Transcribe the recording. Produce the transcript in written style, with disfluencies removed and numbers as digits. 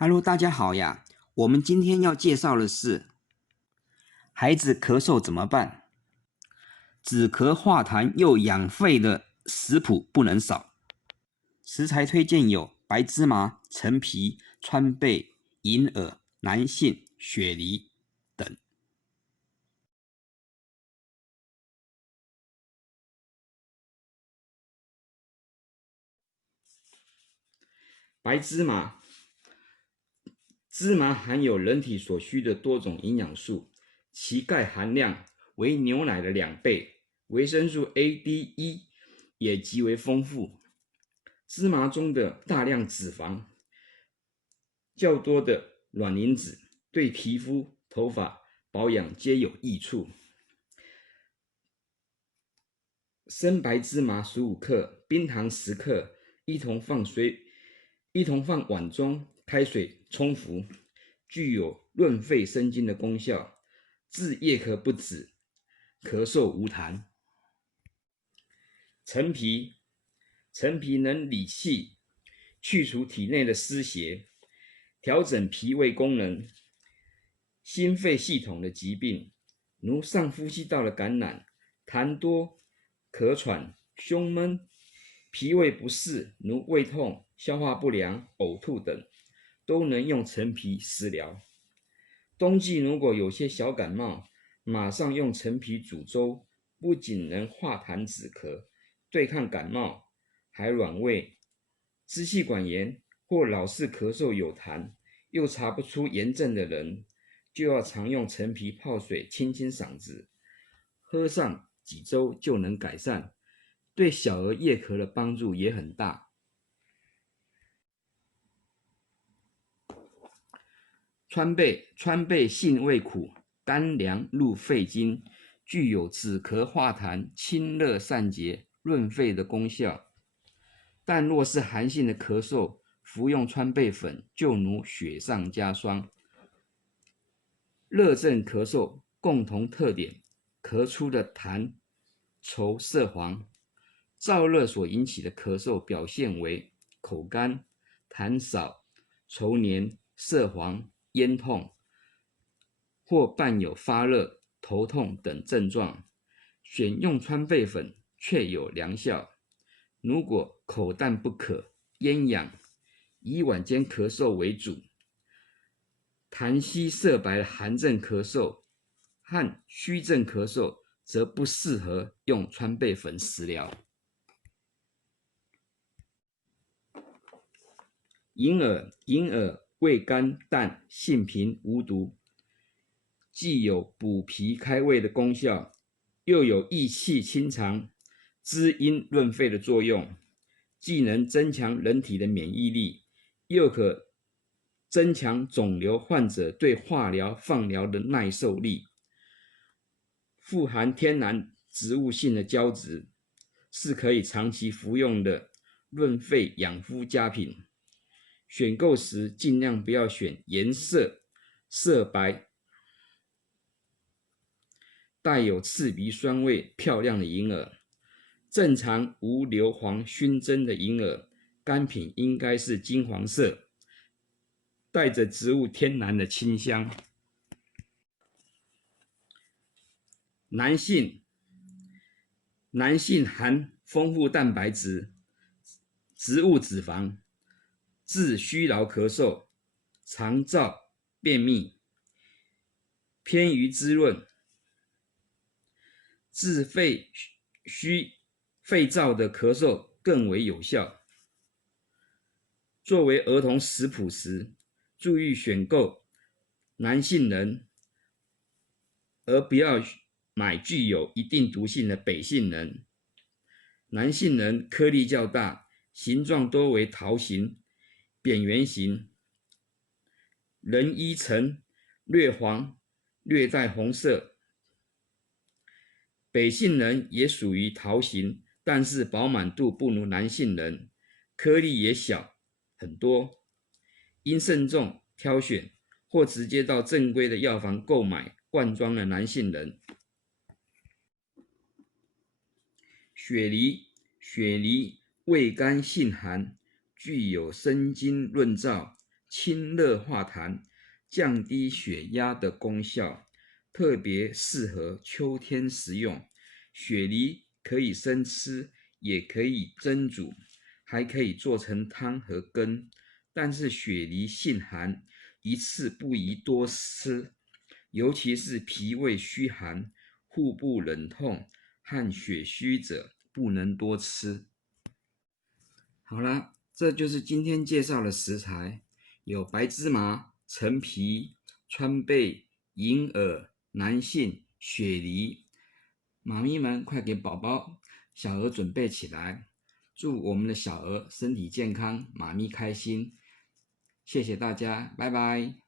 Hello，大家好呀！我们今天要介绍的是孩子咳嗽怎么办？止咳化痰又养肺的食谱不能少。食材推荐有白芝麻、陈皮、川贝、银耳、南杏、雪梨等。白芝麻，芝麻含有人体所需的多种营养素，其钙含量为牛奶的2倍，维生素 A、D、E 也极为丰富。芝麻中的大量脂肪、较多的卵磷脂对皮肤、头发保养皆有益处。生白芝麻15克，冰糖10克，一同放碗中，开水冲服，具有润肺生津的功效，治夜咳不止，咳嗽无痰。陈皮能理气，去除体内的湿邪，调整脾胃功能。心肺系统的疾病，如上呼吸道的感染、痰多、咳喘、胸闷、脾胃不适，如胃痛、消化不良、呕吐等，都能用陈皮食疗。冬季如果有些小感冒，马上用陈皮煮粥，不仅能化痰止咳，对抗感冒，还软胃。支气管炎或老是咳嗽有痰，又查不出炎症的人，就要常用陈皮泡水清嗓子，喝上几周就能改善，对小儿夜咳的帮助也很大。川贝性味苦，甘凉入肺经，具有止咳化痰、清热散结、润肺的功效。但若是寒性的咳嗽，服用川贝粉就如雪上加霜。热症咳嗽共同特点，咳出的痰稠色黄。燥热所引起的咳嗽表现为口干、痰少、稠黏、色黄、咽痛，或伴有发热、头痛等症状。选用川贝粉确有良效。如果口淡不渴、咽痒，以晚间咳嗽为主。痰稀色白的寒症咳嗽和虚症咳嗽则不适合用川贝粉食疗。银耳味甘淡，性平无毒，既有补脾开胃的功效，又有益气清肠、滋阴润肺的作用，既能增强人体的免疫力，又可增强肿瘤患者对化疗、放疗的耐受力。富含天然植物性的胶质，是可以长期服用的润肺养肤佳品。选购时尽量不要选颜色色白、带有刺鼻酸味、漂亮的银耳。正常无硫磺熏蒸的银耳干品应该是金黄色，带着植物天然的清香。南杏含丰富蛋白质、植物脂肪，治虚劳咳嗽、肠燥便秘，偏于滋润，治肺燥的咳嗽更为有效。作为儿童食谱时，注意选购南杏仁，而不要买具有一定毒性的北杏仁。南杏仁颗粒较大，形状多为桃形、扁圆形，仁衣呈略黄、略带红色。北杏仁也属于桃形，但是饱满度不如南杏仁，颗粒也小很多，应慎重挑选，或直接到正规的药房购买罐装的南杏仁。雪梨味甘性寒，具有生津润燥、清热化痰、降低血压的功效，特别适合秋天食用。雪梨可以生吃，也可以蒸煮，还可以做成汤和羹。但是雪梨性寒，一次不宜多吃，尤其是脾胃虚寒、腹部冷痛和血虚者不能多吃。好啦，这就是今天介绍的食材，有白芝麻、陈皮、川贝、银耳、南杏、雪梨。妈咪们快给宝宝、小鹅准备起来，祝我们的小鹅身体健康，妈咪开心。谢谢大家，拜拜。